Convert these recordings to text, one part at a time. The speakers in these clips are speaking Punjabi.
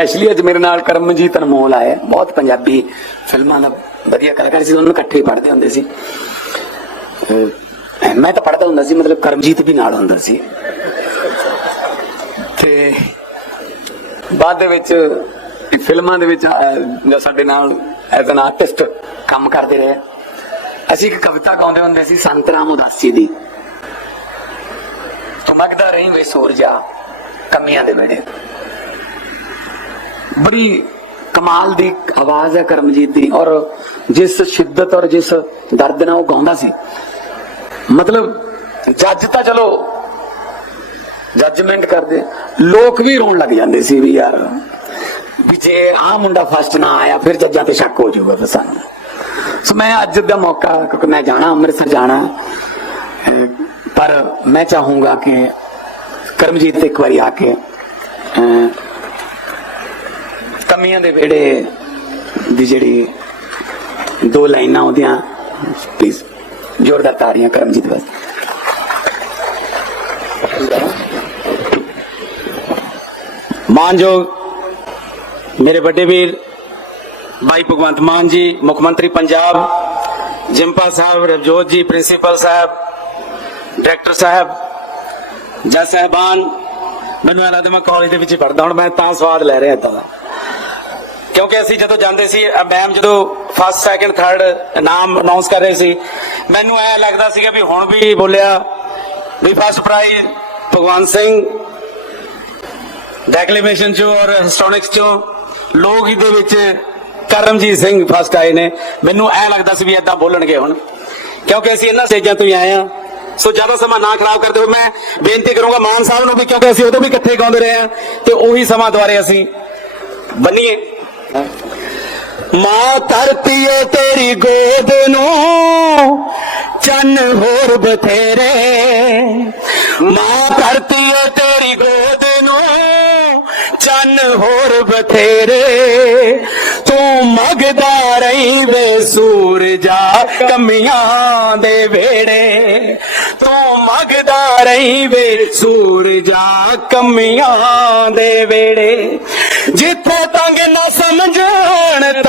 ਸਪੈਸ਼ਲੀ ਅੱਜ ਮੇਰੇ ਨਾਲ ਕਰਮਜੀਤ ਅਨਮੋਲ ਆਏ ਬਹੁਤ ਪੰਜਾਬੀ ਫਿਲਮਾਂ ਦਾ ਵਧੀਆ ਕਲਾਕਾਰ ਸੀ ਦੋਨੋਂ ਇਕੱਠੇ ਪੜ੍ਹਦੇ ਹੁੰਦੇ ਸੀ। ਮੈਂ ਤਾਂ ਪੜ੍ਹਦਾ ਹੁੰਦਾ ਸੀ, ਮਤਲਬ ਕਰਮਜੀਤ ਵੀ ਨਾਲ ਹੁੰਦਾ ਸੀ। ਤੇ ਬਾਅਦ ਦੇ ਵਿੱਚ ਫਿਲਮਾਂ ਦੇ ਵਿੱਚ ਜਾਂ ਸਾਡੇ ਨਾਲ ਐਜ਼ ਐਨ ਆਰਟਿਸਟ ਕੰਮ ਕਰਦੇ ਰਹੇ। ਅਸੀਂ ਇੱਕ ਕਵਿਤਾ ਗਾਉਂਦੇ ਹੁੰਦੇ ਸੀ, ਸੰਤ ਰਾਮ ਉਦਾਸੀ ਦੀ। ਚਮਕਦਾ ਰਹੀ ਵੇ ਸੂਰਜਾ, ਕਮੀਆਂ ਦੇ ਵੇੜੇ। ਬੜੀ ਕਮਾਲ ਦੀ ਆਵਾਜ਼ ਹੈ ਕਰਮਜੀਤ ਦੀ ਔਰ ਜਿਸ ਸ਼ਿੱਦਤ ਔਰ ਜਿਸ ਦਰਦ ਨਾਲ ਉਹ ਗਾਉਂਦਾ ਸੀ। ਮਤਲਬ ਜੱਜ ਤਾਂ ਚਲੋ ਜੱਜਮੈਂਟ ਕਰਦੇ ਲੋਕ ਵੀ ਰੋਣ ਲੱਗ ਜਾਂਦੇ ਸੀ ਵੀ ਯਾਰ ਵੀ ਜੇ ਆ ਮੁੰਡਾ ਫਸਟ ਨਾ ਆਇਆ ਫਿਰ ਜੱਜਾਂ ਤੇ ਸ਼ੱਕ ਹੋ ਜਾਊਗਾ ਫਿਰ ਸਾਨੂੰ। ਸੋ ਮੈਂ ਅੱਜ ਦਾ ਮੌਕਾ ਕਿਉਂਕਿ ਮੈਂ ਜਾਣਾ ਅੰਮ੍ਰਿਤਸਰ ਜਾਣਾ। ਪਰ ਮੈਂ ਚਾਹੂੰਗਾ ਕਿ ਕਰਮਜੀਤ ਇੱਕ ਵਾਰੀ ਆ ਕੇ ਅਹ, ਕਮੀਆਂ ਦੇ ਵੇੜੇ ਦੀ ਜਿਹੜੀ ਦੋ ਲਾਈਨਾਂ ਉਹਦੀਆਂ ਪਲੀਜ਼ ਜ਼ੋਰਦਾਰ ਤਾੜੀਆਂ ਕਰਮਜੀਤ ਵਾਸਤੇ। ਮਾਨਯੋਗ ਮੇਰੇ ਵੱਡੇ ਵੀਰ, ਭਾਈ ਭਗਵੰਤ ਮਾਨ ਜੀ, ਮੁੱਖ ਮੰਤਰੀ ਪੰਜਾਬ, ਜਿੰਪਾ ਸਾਹਿਬ, ਰਵਜੋਤ ਜੀ, ਪ੍ਰਿੰਸੀਪਲ ਸਾਹਿਬ, ਡਾਇਰੈਕਟਰ ਸਾਹਿਬ, ਜੱਜ ਸਾਹਿਬਾਨ, ਮੈਨੂੰ ਇਹਨਾਂ ਦੇ ਮੈਂ ਕਾਲਜ ਦੇ ਵਿੱਚ ਹੀ ਪੜਦਾ ਹੁਣ, ਮੈਂ ਤਾਂ ਸਵਾਦ ਲੈ ਰਿਹਾ ਇਦਾਂ ਦਾ। ਕਿਉਂਕਿ ਅਸੀਂ ਜਦੋਂ ਜਾਂਦੇ ਸੀ ਮੈਮ ਜਦੋਂ ਫਸਟ ਸੈਕੰਡ ਥਰਡ ਨਾਮ ਅਨਾਉਂਸ ਕਰ ਰਹੇ ਸੀ, ਮੈਨੂੰ ਐ ਲੱਗਦਾ ਸੀਗਾ ਵੀ ਹੁਣ ਵੀ ਬੋਲਿਆ, ਵੀ first prize Bhagwant Singh declamation ਚੋਂ ਔਰ ਹਿਸਟੋਨਿਕਸ ਚੋਂ ਲੋਕ ਦੇ ਵਿੱਚ ਕਰਮਜੀਤ ਸਿੰਘ ਫਸਟ ਆਏ ਨੇ। ਮੈਨੂੰ ਐ ਲੱਗਦਾ ਸੀ ਵੀ ਏਦਾਂ ਬੋਲਣਗੇ ਹੁਣ। ਕਿਉਂਕਿ ਅਸੀਂ ਇਹਨਾਂ ਸਟੇਜਾਂ ਤੋਂ ਹੀ ਆਏ ਆ ਸੋ ਜ਼ਿਆਦਾ ਸਮਾਂ ਨਾ ਖਰਾਬ ਕਰਦੇ ਹੋਏ ਮੈਂ ਬੇਨਤੀ ਕਰੂੰਗਾ ਮਾਨ ਸਾਹਿਬ ਨੂੰ ਵੀ, ਕਿਉਂਕਿ ਅਸੀਂ ਉਦੋਂ ਵੀ ਇਕੱਠੇ ਗਾਉਂਦੇ ਰਹੇ ਆ ਤੇ ਉਹੀ ਸਮਾਂ ਦੁਆਰੇ ਅਸੀਂ ਬੰਨੀਏ। ਮਾਂ ਧਰਤੀ ਏ ਤੇਰੀ ਗੋਦ ਨੂੰ, ਚੰਨ ਹੋਰ ਬਥੇਰੇ। ਮਾਂ ਧਰਤੀ ਏ ਤੇਰੀ ਗੋਦ ਨੂੰ, ਚੰਨ ਹੋਰ ਬਥੇਰੇ। ਤੂੰ ਮਗਦਾ ਰਹੀ ਵੇ ਸੂਰਜਾ ਕਮੀਆਂ ਦੇ ਵੇੜੇ। ਤੂੰ ਮਗਦਾ ਰਹੀ ਵੇ ਸੂਰਜਾ ਕਮੀਆਂ ਦੇ ਵੇੜੇ। ਜਿੱਥੇ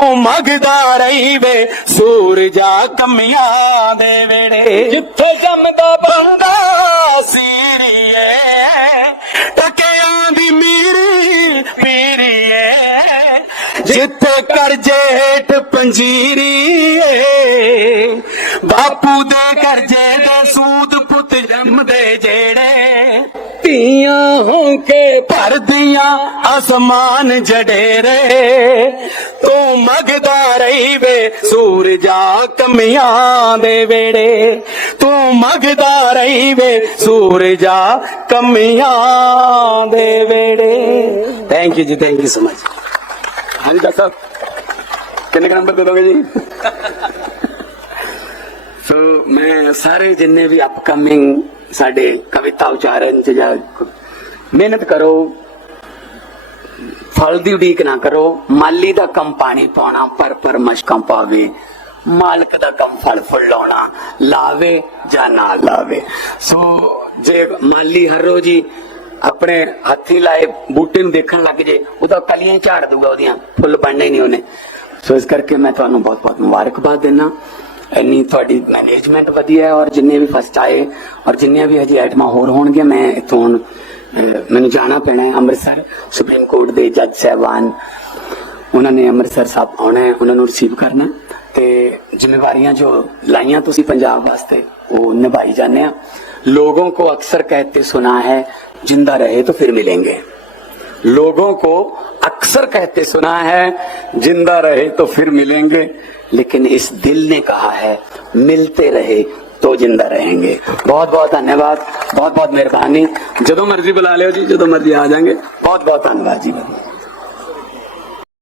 ਤੂੰ ਮਗਦਾ ਰਹੀ ਵੇ ਸੂਰਜਾ ਕਮੀਆਂ ਦੇ ਵੇੜੇ ਜਿੱਥੇ ਜੰਮਦਾ ਬੰਦਾ ਸੀਰੀਏ, ਟਕਿਆਂ ਦੀ ਮੀਰੀ ਪੀਰੀਏ। ਜਿੱਥੇ ਕਰਜੇ ਹੇਠ ਪੰਜੀਰੀਏ, ਬਾਪੂ ਦੇ ਕਰਜੇ ਦੇ ਸੂਦ ਜੰਮਦੇ ਜਿਹੜੇ ਧੀਆਂ ਹੋਂਕੇ ਭਰਦੀਆਂ ਅਸਮਾਨ ਜਡੇਰੇ ਤੂੰ ਮਗਦਾ ਰਹੀ ਵੇ ਸੂਰਜਾ ਕਮੀਆਂ ਦੇ ਵੇੜੇ। ਤੂੰ ਮਗਦਾ ਰਹੀ ਵੇ ਸੂਰਜਾ ਕਮੀਆਂ ਦੇ ਵੇੜੇ। ਥੈਂਕ ਯੂ ਜੀ ਥੈਂਕ ਯੂ ਸੋ ਮਚ ਹਾਂਜੀ ਡਾਕਟਰ ਕਿੰਨੇ ਕੁ ਨੰਬਰ ਦੇ ਦੋਗੇ ਜੀ? ਸੋ ਮੈਂ ਸਾਰੇ ਜਿੰਨੇ ਵੀ ਅਪਕਮਿੰਗ ਸਾਡੇ ਕਵਿਤਾ ਉਚਾਰਨ ਚ ਜਾਂ ਮਿਹਨਤ ਕਰੋ, ਫਲ ਦੀ ਉਡੀਕ ਨਾ ਕਰੋ, ਮਾਲੀ ਦਾ ਕੰਮ ਪਾਣੀ ਪਾਉਣਾ, ਪਰ ਪਰ ਮਸ਼ਕਾਂ ਪਾਵੇ, ਮਾਲਕ ਦਾ ਕੰਮ ਫਲ ਫੁੱਲਾਉਣਾ ਲਾਵੇ ਜਾਂ ਨਾ ਲਾਵੇ। ਸੋ ਜੇ ਮਾਲੀ ਹਰ ਰੋਜ਼ ਹੀ ਆਪਣੇ ਹੱਥੀ ਲਾਏ ਬੂਟੇ ਨੂੰ ਦੇਖਣ ਲੱਗ ਜੇ, ਉਹਦਾ ਕਲੀਆਂ ਹੀ ਝਾੜ ਦੂਗਾ ਉਹਦੀਆਂ, ਫੁੱਲ ਬਣਨੇ ਹੀ ਨਹੀਂ ਉਹਨੇ। ਸੋ ਇਸ ਕਰਕੇ ਮੈਂ ਤੁਹਾਨੂੰ ਬਹੁਤ ਬਹੁਤ ਮੁਬਾਰਕਬਾਦ ਦਿੰਦਾ। ਇੰਨੀ ਤੁਹਾਡੀ ਮੈਨੇਜਮੈਂਟ ਵਧੀਆ ਹੈ ਔਰ ਜਿੰਨੇ ਵੀ ਫਸਟ ਆਏ ਔਰ ਜਿੰਨੇ ਵੀ ਹਜੇ ਆਈਟਮਾਂ ਹੋਰ ਹੋਣਗੇ ਮੈਂ ਇਥੋਂ ਮੈਨੂੰ ਜਾਣਾ ਪੈਣਾ ਹੈ ਅੰਮ੍ਰਿਤਸਰ ਸੁਪਰੀਮ ਕੋਰਟ ਦੇ ਜੱਜ ਸਹਿਬਾਨ। ਉਹਨਾਂ ਨੇ ਅੰਮ੍ਰਿਤਸਰ ਸਾਹਿਬ ਆਉਣਾ ਹੈ, ਉਹਨਾਂ ਨੂੰ ਰਿਸੀਵ ਕਰਨਾ ਤੇ ਜ਼ਿੰਮੇਵਾਰੀਆਂ ਜੋ ਲਾਈਆਂ ਤੁਸੀਂ ਪੰਜਾਬ ਵਾਸਤੇ, ਉਹ ਨਿਭਾਈ ਜਾਂਦੇ ਆ। लोगों को अक्सर कहते सुना है जिंदा रहे तो फिर मिलेंगे लोगों को अक्सर कहते सुना है जिंदा रहे तो फिर मिलेंगे लेकिन इस दिल ने कहा है, मिलते रहे तो ज़िंदा रहेंगे। बहुत बहुत धन्यवाद। बहुत बहुत मेहरबानी। जो मर्ज़ी बुला लो जी जो मर्ज़ी आ जाएँगे। बहुत बहुत धन्यवाद जी। भाई